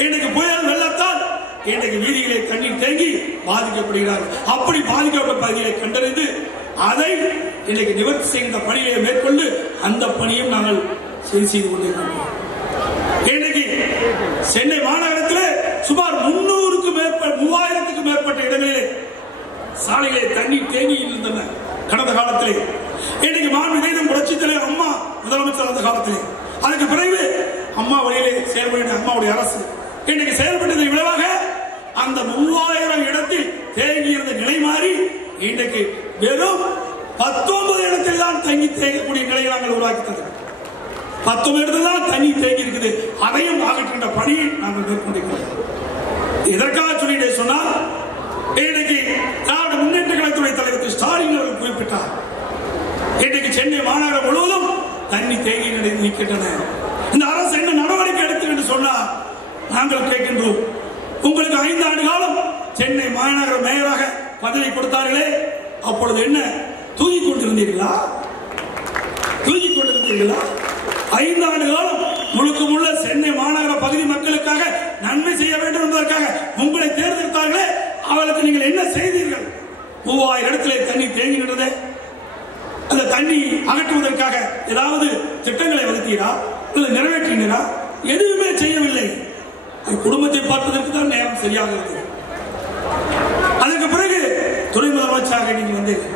இன்றைக்கு புயல் வெள்ளத்தால் இன்றைக்கு வீதிகளை தண்ணீர் தேங்கி பாதிக்கப்படுகிறார்கள். அப்படி பாதிக்கப்பட்ட பகுதியை கண்டறிந்து அதை இன்றைக்கு நிவர்த்தி செய்கின்ற பணிகளை மேற்கொண்டு அந்த பணியும் நாங்கள் செய்து கொண்டிருக்கிறோம். இன்றைக்கு சென்னை மாநகரத்தில் சுமார் 3000க்கும் மேற்பட்ட இடங்களிலே சாலைகளை தண்ணீர் தேங்கி இருந்தன. கடந்த காலத்திலே இன்றைக்கு மாண்புமிகு புரட்சித் தலைவர் அம்மா முதலமைச்சர் அந்த காலத்திலே, அதுக்கு பிறகு அம்மா வழியிலே செயல்படுகிற அம்மாவுடைய அரசு இன்றைக்கு செயல்பட்டதன் விளைவாக அந்த 3000 இடத்தில் தேங்கி இருந்த நிலை மாறி இன்றைக்கு வெறும் 19 இடத்தில் தான் தங்கி தேங்கக்கூடிய நிலையை நாங்கள் உருவாக்கித்தது. 19 இடத்தில் தான் தண்ணி தேங்கி இருக்குது. அதையும் அகற்றுகின்ற பணியை நாங்கள் மேற்கொண்டிருக்கிறோம். இதற்காக சொல்லிட்டே சொன்னால் இன்றைக்கு திராவிட முன்னேற்ற கழகத்துடைய தலைவர் ஸ்டாலின் அவர்கள் குறிப்பிட்டார். இன்றைக்கு சென்னை மாநகரம் முழுவதும் தண்ணி தேங்கி நிற்கின்றன. இந்த அரசு என்ன நடவடிக்கை எடுத்து என்று சொன்னால் நாங்கள் கேட்கின்றோம். உங்களுக்கு 5 ஆண்டு காலம் சென்னை மாநகர மேயராக பதவி கொடுத்தார்களே, அப்பொழுது என்ன தூங்கிக் கொண்டிருந்தீர்களா? 5 ஆண்டு காலம் முழுக்க முள்ள சென்னை மாநகர பகுதி மக்களுக்காக நன்மை செய்ய வேண்டும் என்பதற்காக உங்களை தேர்ந்தெடுத்தார்களே, அவர்களுக்கு நீங்கள் என்ன செய்தீர்கள்? 3000 இடத்திலே தண்ணி தேங்கி நின்றது. அந்த தண்ணி அகற்றுவதற்காக ஏதாவது திட்டங்களை வகுத்தீரா இல்லை நிறைவேற்றினீரா? எதுவுமே செய்யவில்லை. குடும்பத்தை பார்ப்பதற்கு தான் நேரம் சரியாக இருந்தது. அதற்கு பிறகு துணை முதலமைச்சராக நீங்கள் வந்தீர்கள்.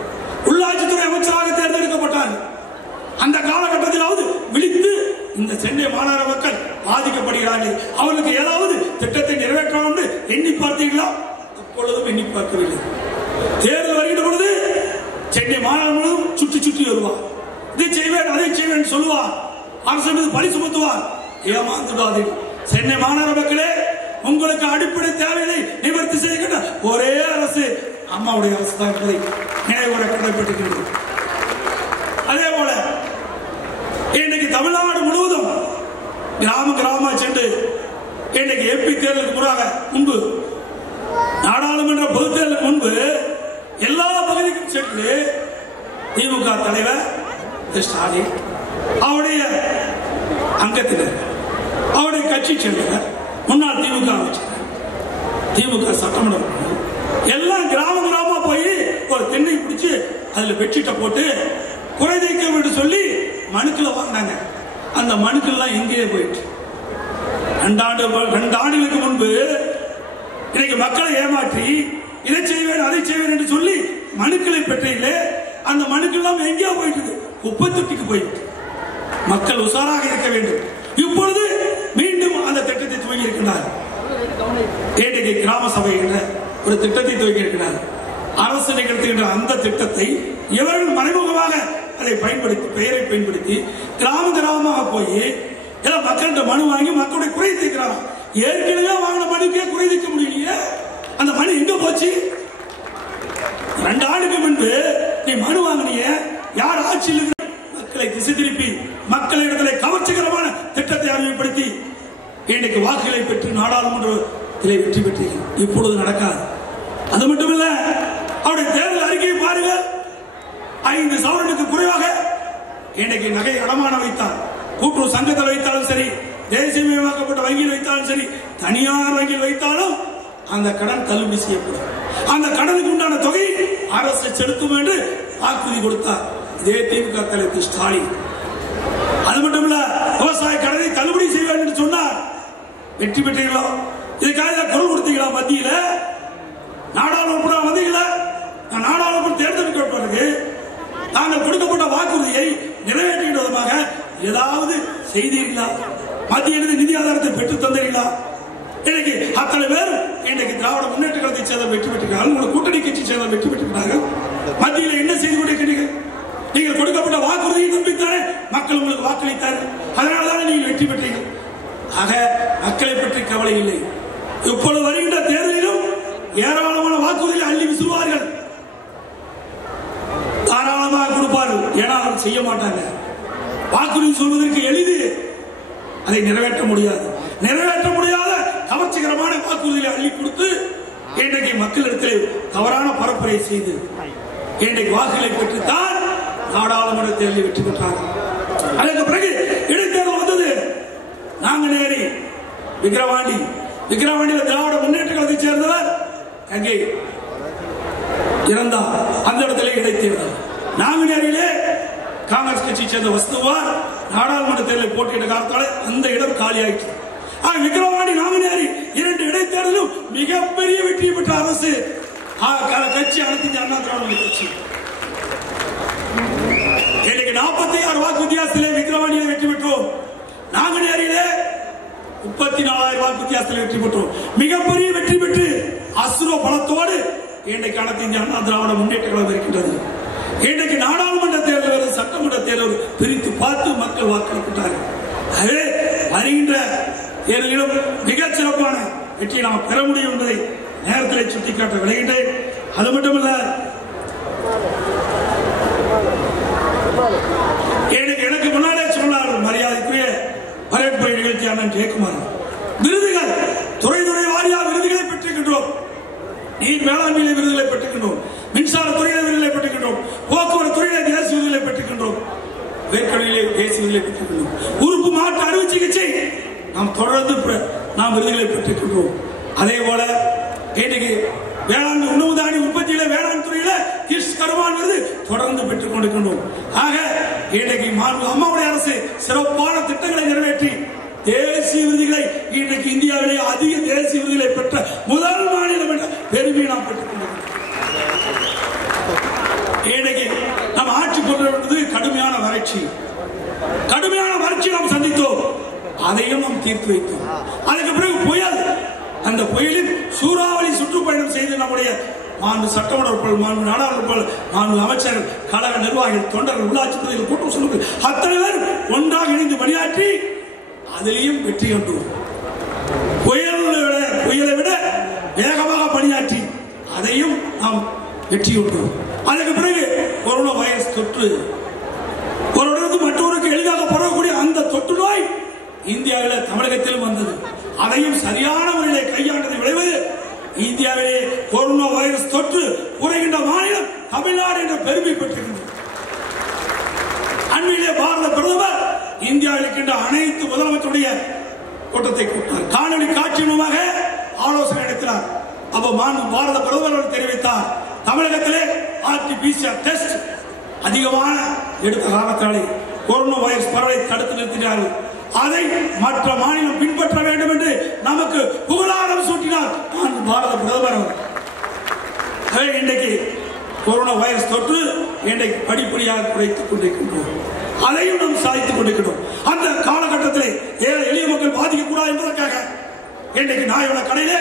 உள்ளாட்சித்துறை அமைச்சராக தேர்ந்தெடுக்கப்பட்டார். அந்த காலகட்டத்திலாவது விழித்து இந்த சென்னை மாநகர மக்கள் பாதிக்கப்படுகிறார்கள், அவர்களுக்கு ஏதாவது திட்டத்தை நிறைவேற்றலாம் என்று எண்ணி பார்த்தீர்களா? அப்பொழுதும் எண்ணி பார்க்கவில்லை. தேர்தல் வருகின்ற பொழுது சென்னை மாநகரம் முழுவதும் சுற்றி வருவார். இதை செய்வேன் அதை செய்வேன் சொல்லுவார். அரசு மீது பழி சுமத்துவார். ஏமாந்துடாதீர்கள். சென்னை மாநகர மக்களே, உங்களுக்கு அடிப்படை தேவையை நிவர்த்தி செய்கின்ற ஒரே அரசு அம்மாவுடைய அரசு தான் என்பதை நினைவுற கடமைப்பட்டிருக்கிறது. அதே போல இன்றைக்கு தமிழ்நாடு முழுவதும் கிராம சென்று இன்றைக்கு எம்பி தேர்தலுக்கு முன்பாக முன்பு நாடாளுமன்ற பொதுத் தேர்தலுக்கு முன்பு எல்லா பகுதிக்கும் சென்று திமுக தலைவர் ஸ்டாலின், அவருடைய அங்கத்தினர், அவருடைய கட்சி சேர்ந்தவர், முன்னாள் திமுக அமைச்சர், திமுக சட்டமன்ற எல்லாம் கிராம கிராமமா போய் ஒரு தென்னை பிடிச்சு அதுல பெட்ஷீட்டை போட்டு குறை தீர்க்க என்று சொல்லி மனுக்களை வாங்கினாங்க. அந்த மனுக்கள் எங்கேயே போயிட்டு 2 ஆண்டுகளுக்கு முன்பு இன்னைக்கு மக்களை ஏமாற்றி இதை செய்வேன் அதை செய்வேன் என்று சொல்லி மனுக்களை பெற்றையிலே அந்த மனுக்கள் எங்கேயோ போயிட்டு குப்பை தொட்டிக்கு போயிட்டு. மக்கள் உஷாராக இருக்க வேண்டும். இப்பொழுது மீண்டும் அந்த திட்டத்தை துவங்கி இருக்கிறார். ஏடிகை கிராம சபை என்ற ஒரு திட்டத்தை துவங்கி இருக்கிறார். அரசு நிகழ்த்துகின்ற அந்த திட்டத்தை இவர்கள் மறைமுகமாக அதை பயன்படுத்தி, பெயரை பயன்படுத்தி கிராம கிராமமாக போய் மக்கள்கிட்ட மனு வாங்கி மக்களுடைய குறை தீர்க்கிறாங்க. ஏற்கனவே வாங்கின மனுக்கே குறை தீர்க்க முடியலையே, அந்த மனு எங்க போச்சு? 2 ஆண்டுக்கு முன்பு நீ மனு வாங்கினிய, யார் ஆட்சியில் இருக்கிற மக்களை திசை திருப்பி மக்களிடத்தில் கவர்ச்சிகரமான திட்டத்தை அறிமுகப்படுத்தி இன்னைக்கு வாக்குகளை பெற்று நாடாளுமன்றத்தில் வெற்றி பெற்றீர்கள். இப்பொழுது நடக்காது. அது மட்டுமல்ல, அவருடைய தேர்தல் அறிக்கையை பாருங்கள். 5 சவரனுக்கு குறைவாக இன்னைக்கு நகை அடமான வைத்தார். கூட்டுறவு சங்கத்தில் வைத்தாலும் சரி, தேசியமயமாக்கப்பட்ட வங்கியில் வைத்தாலும் சரி, தனியார் வங்கியில் வைத்தாலும் அந்த கடன் தள்ளுபடி செய்யப்படும். அந்த கடனுக்கு உண்டான தொகை அரசு செலுத்தும் என்று வாக்குறுதி கொடுத்தார் இதே திமுக தலைவர் ஸ்டாலின். அது மட்டுமல்ல, விவசாய கடனை தள்ளுபடி செய்வார் என்று சொன்னார். வெற்றி பெற்றீர்களோ? இதுக்காக குரல் கொடுத்தீங்களா? மத்தியில நாடாளுமன்ற வந்தீங்களா? நாடாளுமன்ற தேர்தலுக்கு பிறகு நாங்கள் கொடுக்கப்பட்ட வாக்குறுதியை நிறைவேற்றுகின்ற விதமாக ஏதாவது செய்தீர்களா? மத்திய நிதி ஆதாரத்தை பெற்று தந்தீர்களா? இன்னைக்கு அத்தனை பேர் இன்னைக்கு திராவிட முன்னேற்ற கழகத்தை சேர்ந்த வெற்றி பெற்றிருக்கிறார்கள். உங்கள் கூட்டணி கட்சி சேர்ந்த வெற்றி பெற்றிருக்கிறார்கள். மத்தியில் என்ன செய்து கொண்டிருக்கிறீர்கள்? நீங்கள் கொடுக்கப்பட்ட வாக்குறுதியை நம்பித்தானே மக்கள் உங்களுக்கு வாக்களித்தார்கள். அதனால்தான் நீங்கள் வெற்றி பெற்றீர்கள். ஆக மக்களை பற்றி கவலை இல்லை. இப்பொழுது வருகின்ற தேர்தலிலும் ஏராளமான வாக்குறுதிகளை அள்ளி விசுவார்கள், தாராளமாக கொடுப்பார்கள். ஏன்னா செய்ய மாட்டாங்க. வாக்குறுதி சொல்வதற்கு எளிது, அதை நிறைவேற்ற முடியாது. நிறைவேற்ற முடியாத கவர்ச்சிகரமான வாக்குறுதிகளை அள்ளி கொடுத்து இன்றைக்கு மக்களிடத்தில் தவறான பரப்புரை செய்து இன்றைக்கு வாக்குகளை பெற்றுத்தான் நாடாளுமன்ற தேர்தலில் வெற்றி பெற்றார்கள். அதற்கு பிறகு இடைத்தேர்தல் வந்தது. நாங்குநேரி, விக்கிரவாண்டியில் திராவிட முன்னேற்ற கழகத்தை சேர்ந்தவர் அங்கே இறந்தார். அந்த இடத்திலே இடைத்தேர்தல். நாங்குநேரியிலே காங்கிரஸ் கட்சியை சேர்ந்த வஸ்துவார் நாடாளுமன்ற தேர்தலில் போட்டியிட்ட காலத்தால் அந்த இடம் காலியாயிற்று. விக்கிரவாண்டி, நாங்குநேரி 2 இடைத்தேர்தலும் மிகப்பெரிய வெற்றி பெற்ற அரசு கட்சி அனைத்து அண்ணா திராவிட கட்சி. இன்னைக்கு 46 வாக்கு வித்தியாசத்திலே விக்கிரவாண்டியில் வெற்றி பெற்றோம். நாங்குநேரியிலே 34,000 வாக்கு வித்தியாசத்தில் வெற்றி பெற்றோம். மிகப்பெரிய வெற்றி பெற்று அசுர பலத்தோடு இன்றைக்கு அனைத்து இந்திய அண்ணா திராவிட முன்னேற்ற கழகம் இருக்கின்றது. இன்றைக்கு நாடாளுமன்ற தேர்தல், சட்டமன்ற தேர்தல் பிரித்து பார்த்து மக்கள் வாக்களிக்கின்றார்கள். எனவே வருகின்ற தேர்தலிலும் மிகச் சிறப்பான வெற்றியை நாம் பெற முடியும் என்பதை நேரத்தில் சுட்டிக்காட்ட விளைகின்றேன். அது மட்டுமல்ல, எனக்கு முன்னாலே சொன்னார் மரியாதைக்குரிய வரவேற்புரை நிகழ்ச்சி அண்ணன் ஜெயக்குமார். விருதுகள் துறை வாரியாக விருதுகளை பெற்றிருக்கின்றோம். நீர் மேலாண்மையிலே விருதுகளை பெற்றுக்கின்றோம். மின்சாரத்துறையிலே விருதுகளை பெற்றுக்கின்றோம். போக்குவரத்து துறையிலே தேசிய விருதுகளை பெற்றுக்கின்றோம். வேட்கடையிலே தேசிய விருதுகளை பெற்றுக்கின்றோம். உறுப்பு மாற்று அறுவை சிகிச்சை நாம் தொடர்ந்து விருதுகளை பெற்றுக்கின்றோம். அதே போல இன்னைக்கு வேளாண் உணவு தானிய உற்பத்தியில வேளாண் துறையில கிஷ் கருவான் விருது தொடர்ந்து பெற்றுக் கொண்டிருக்கின்றோம். ஆக இன்னைக்கு அம்மாவுடைய அரசு சிறப்பான திட்டங்களை நிறைவேற்றி தேசிய விருதுகளை இன்றைக்கு இந்தியாவிலே அதிக தேசிய விருதுகளை பெற்ற முதல் மாநிலம் என்ற பெருமையை நாம் பெற்றுக் கொண்டிருக்கிறோம். இன்னைக்கு நாம் ஆட்சி கொண்டிருப்பது கடுமையான வறட்சி நாம் சந்தித்தோம். அதையும் நாம் தீர்த்து வைத்தோம். அதுக்கு பிறகு புயல், அந்த புயலில் சூறாவளி சுற்றுப்பயணம் செய்து நம்முடைய சட்டமன்ற உறுப்பினர்கள், நாடாளுமன்ற அமைச்சர்கள், கழக நிர்வாகிகள், தொண்டர்கள், உள்ளாட்சி பகுதியில் கூட்டம் சொல்லுங்கள் அத்தனை பேர் ஒன்றாக இணைந்து பணியாற்றி அதிலேயும் வெற்றி கண்டோம். புயலை விட வேகமாக பணியாற்றி அதையும் நாம் வெற்றி கொண்டோம். அதற்கு பிறகு கொரோனா வைரஸ் தொற்று, ஒருவருக்கு மற்றவருக்கு எளிதாக பரவக்கூடிய அந்த தொற்று நோய் இந்தியாவில் தமிழகத்திலும் வந்தது. அதையும் சரியான முறையில் கையாண்டதை விளைவு இந்தியாவிலே கொரோனா வைரஸ் தொற்று குறைகின்ற மாநிலம் தமிழ்நாடு என்ற பெருமை பெற்றிருக்கிறது. அண்மையிலே பாரத பிரதமர் இந்தியாவில் இருக்கின்ற அனைத்து முதலமைச்சருடைய கூட்டத்தை கூட்டினார். காணொலி காட்சி மூலமாக ஆலோசனை நடத்தினார். அப்ப பாரத பிரதமர் தெரிவித்தார், தமிழகத்திலே RT-PCR டெஸ்ட் அதிகமான எடுத்த காரணத்தாலே கொரோனா வைரஸ் பரவலை தடுத்து நிறுத்தினார்கள். அதை மற்ற மாநிலம் பின்பற்ற வேண்டும் என்று நமக்கு புகழாரம் சூட்டினார் பாரத பிரதமர். இன்றைக்கு கொரோனா வைரஸ் தொற்று இன்றைக்கு படிப்படியாக குறைத்துக் கொண்டிருக்கின்றோம். அதையும் நாம் சாதித்துக் கொண்டிருக்கிறோம். அந்த காலகட்டத்திலே ஏழை எளிய மக்கள் பாதிக்கக்கூடாது என்பதற்காக இன்றைக்கு நியாயவிலை கடையிலே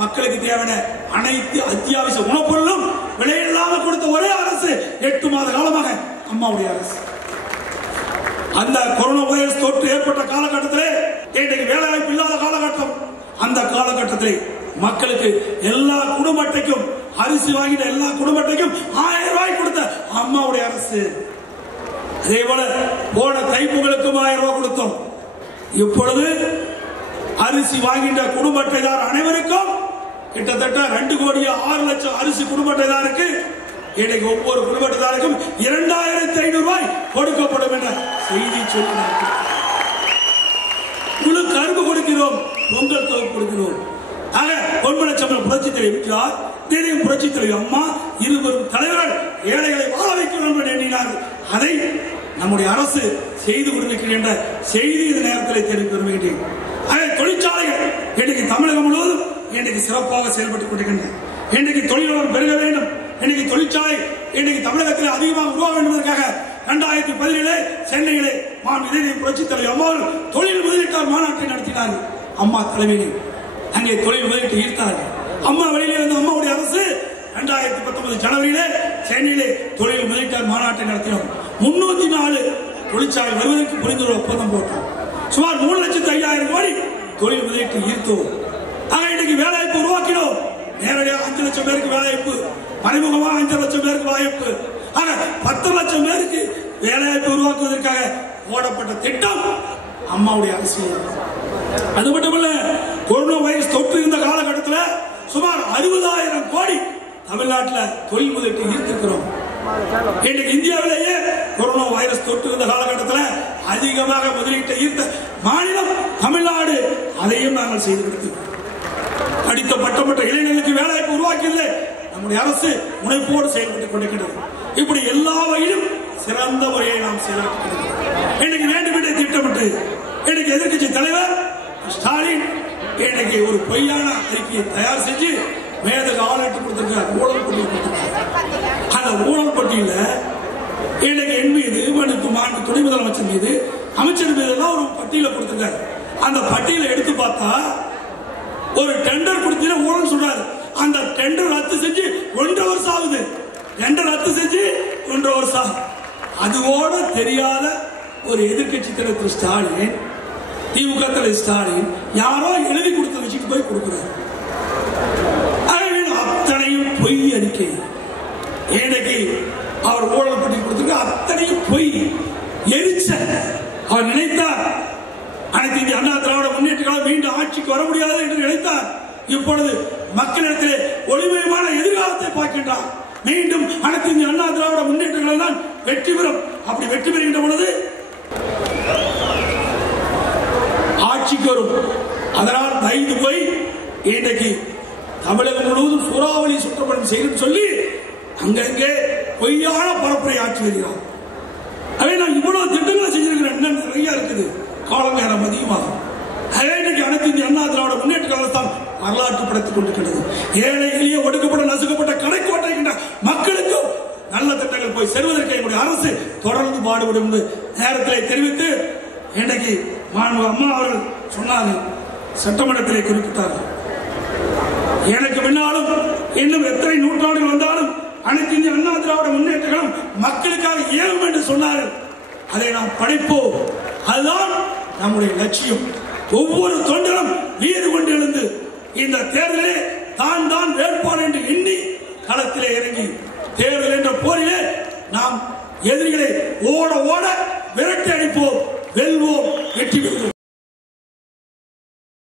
மக்களுக்கு தேவையான அனைத்து அத்தியாவசிய உணவுப்பொருளும் விலையில்லாமல் கொடுத்த ஒரே அரசு 8 மாத காலமாக அம்மாவுடைய அரசு. அந்த கொரோனா வைரஸ் தொற்று ஏற்பட்ட காலகட்டத்திலே இன்றைக்கு வேலைவாய்ப்பு இல்லாத காலகட்டம். அந்த காலகட்டத்திலே மக்களுக்கு எல்லா குடும்ப அட்டைக்கும் அரிசி வாங்கின எல்லா குடும்ப அட்டைக்கும் 1000 ரூபாய் கொடுத்த அம்மாவுடைய அரசு. அதே போல போன தைப்பொங்கலுக்கும் 1000 ரூபாய் கொடுத்தோம். இப்பொழுது அரிசி வாங்கின்ற குடும்ப அட்டைதார் அனைவருக்கும் கிட்டத்தட்ட 2,06,00,000 அரிசி குடும்ப அட்டைதாருக்கு இன்னைக்கு ஒவ்வொரு குடும்ப அட்டைதாருக்கும் 2,500 ரூபாய் கொடுக்கப்படும் என்ற செய்தி சொல்லினார். முழு கரும்பு கொடுக்கிறோம், பொங்கல் தொகுப்பு கொடுக்கிறோம். ஆக பொன்மனச்சம்பளம் புரட்சி தலைவர் தெரியும், புரட்சி தலைவர் அம்மா இருவரும் தலைவர்கள் ஏழைகளை வாழ வைக்கணும் என்று எண்ணினார்கள். அதை நம்முடைய அரசு செய்து கொண்டிருக்கின்ற செய்தி இந்த நேரத்தில் தெரிவித்து வருகின்றேன். தொழிற்சாலைகள் இன்றைக்கு தமிழகம் முழுவதும் இன்றைக்கு சிறப்பாக செயல்பட்டுக் கொண்டிருக்கின்றன. இன்றைக்கு தொழிலாளர் பெருக வேண்டும், இன்றைக்கு தொழிற்சாலை இன்றைக்கு தமிழகத்தில் அதிகமாக உருவாக வேண்டுவதற்காக 2017 சென்னையிலே புரட்சி தலைவர் அம்மா தொழில் முதலீட்டாளர் மாநாட்டை நடத்தினார்கள். அம்மா தலைமையில் அங்கே தொழில் முதலீட்டு ஈர்த்தார்கள். அம்மா வழியிலே இருந்த அம்மாவுடைய அரசு 2019 ஜனவரியிலே சென்னையிலே தொழில் முதலீட்டாளர் மாநாட்டை நடத்தினோம். 304 தொழிற்சாலை வருவதற்கு புரிந்துள்ள ஒப்பந்தம் போட்டோம். சுமார் 3,05,000 கோடி தொழில் முதலீட்டு ஈர்த்தோம். இன்றைக்கு வேலைவாய்ப்பு உருவாக்கினோம். நேரடியாக 5 லட்சம் பேருக்கு வேலைவாய்ப்பு, மறைமுகமாக 5 லட்சம் பேருக்கு வாய்ப்பு, 10 லட்சம் பேருக்கு வேலைவாய்ப்பு உருவாக்குவதற்காக போடப்பட்ட திட்டம் அம்மாவுடைய அரசியல். அது மட்டுமல்ல, கொரோனா வைரஸ் தொற்று இருந்த காலகட்டத்தில் சுமார் 60,000 கோடி தமிழ்நாட்டில் தொழில் முதலீட்டு ஈர்த்திருக்கிறோம். இன்றைக்கு இந்தியாவிலேயே கொரோனா வைரஸ் தொற்று இருந்த காலகட்டத்தில் அதிகமாக முதலீட்டை ஈர்த்த மாநிலம் தமிழ்நாடு. அதையும் நாங்கள் செய்து கொடுத்தோம். படித்த பட்டமற்ற இளைஞர்களுக்கு வேலைவாய்ப்பு உருவாக்கியதில்லை நம்முடைய அரசு முனைப்போடு செயல்பட்டுக் கொண்டிருக்கிறது. இப்படி எல்லா வகையிலும் சிறந்த முறையை நாம் செயல்படுத்திக் இன்னைக்கு வேண்டும் என்று திட்டமிட்டு இன்னைக்கு எதிர்க்கட்சி தலைவர் ஸ்டாலின் இன்னைக்கு ஒரு பொய்யான அறிக்கையை தயார் செஞ்சு மேதகு ஆளாட்டு கொடுத்திருக்கிறார். ஊழல் பட்டியல் கொடுத்திருக்கிறார். அந்த ஊழல் பட்டியல இன்னைக்கு என் மீது துணை முதலமைச்சர் மீது அமைச்சர் மீது எல்லாம் ஒரு பட்டியலை கொடுத்திருக்காரு. அந்த பட்டியலை எடுத்து பார்த்தா ஒரு டெண்டர் கொடுத்தீங்க ஊழல் சொல்றாரு. அந்த டெண்டர் ரத்து செஞ்சு 1.5 வருஷம் ஆகுது. டெண்டர் ரத்து செஞ்சு 1.5 வருஷம். அதுவோட தெரியாத ஒரு எதிர்கட்சி தலைவர் ஸ்டாலின், திமுக தலைவர் ஸ்டாலின் யாரோ எழுதி கொடுத்த வச்சுட்டு போய் கொடுக்கிறார். அத்தனையும் பொய் அறிக்கை. இன்னைக்கு அவர் ஊழல் பட்டி கொடுத்திருக்க அத்தனையும் பொய் எரிச்ச. அவர் நினைத்தார் அனைத்து இந்திய அண்ணா திராவிட முன்னேற்ற கழகம் மீண்டும் ஆட்சிக்கு வர முடியாது என்று நினைத்தார். இப்பொழுது மக்களிடத்திலே ஒளிமயமான எதிர்காலத்தை பார்க்கின்றார். மீண்டும் அனைத்து இந்திய அண்ணா திராவிட முன்னேற்ற கழகம் தான் வெற்றி பெறும். அப்படி வெற்றி பெறுகின்ற பொழுது ஆட்சிக்கு வரும். அதனால் பயந்து போய் இன்றைக்கு தமிழகம் முழுவதும் சூறாவளி சுற்றப்படும் செய்யும் சொல்லி அங்கங்கே பொய்யான பரப்புரை ஆட்சி வருகிறார். அதே நான் இவ்வளவு திட்டங்களை செஞ்சிருக்கிறேன். இன்னும் நிறைய இருக்குது. காலம் நேரம் அதிகமாகும். இன்றைக்கு அனைத்து இந்திய அண்ணா திராவிட முன்னேற்ற கழகத்தான் வரலாற்று படைத்துக் கொண்டிருக்கிறது. ஏழை எளிய ஒடுக்கப்பட்ட நசுக்கப்பட்ட கடைக்கோட்டை மக்களுக்கும் நல்ல திட்டங்கள் போய் செல்வதற்கு எங்களுடைய அரசு தொடர்ந்து பாடுபடும் என்று நேரத்தில் தெரிவித்து இன்றைக்கு அம்மா அவர்கள் சொன்னார்கள், சட்டமன்றத்திலே குறிப்பிட்டார்கள். எனக்கு பின்னாலும் இன்னும் எத்தனை நூற்றாண்டுகள் வந்தாலும் அனைத்து இந்திய அண்ணா திராவிட முன்னேற்ற கழகம் மக்களுக்காக இயலும் என்று சொன்னார்கள். அதை நாம் படைப்போம். அதுதான் நம்முடைய லட்சியம். ஒவ்வொரு தொண்டரும் வீறு கொண்டு எழுந்து இந்த தேர்தலிலே தான் வேட்பாளர் என்று எண்ணி களத்திலே இறங்கி தேர்தல் என்ற போரிலே நாம் எதிரிகளை ஓட ஓட விரட்டி அடிப்போம், வெல்வோம், வெற்றி பெறுவோம்.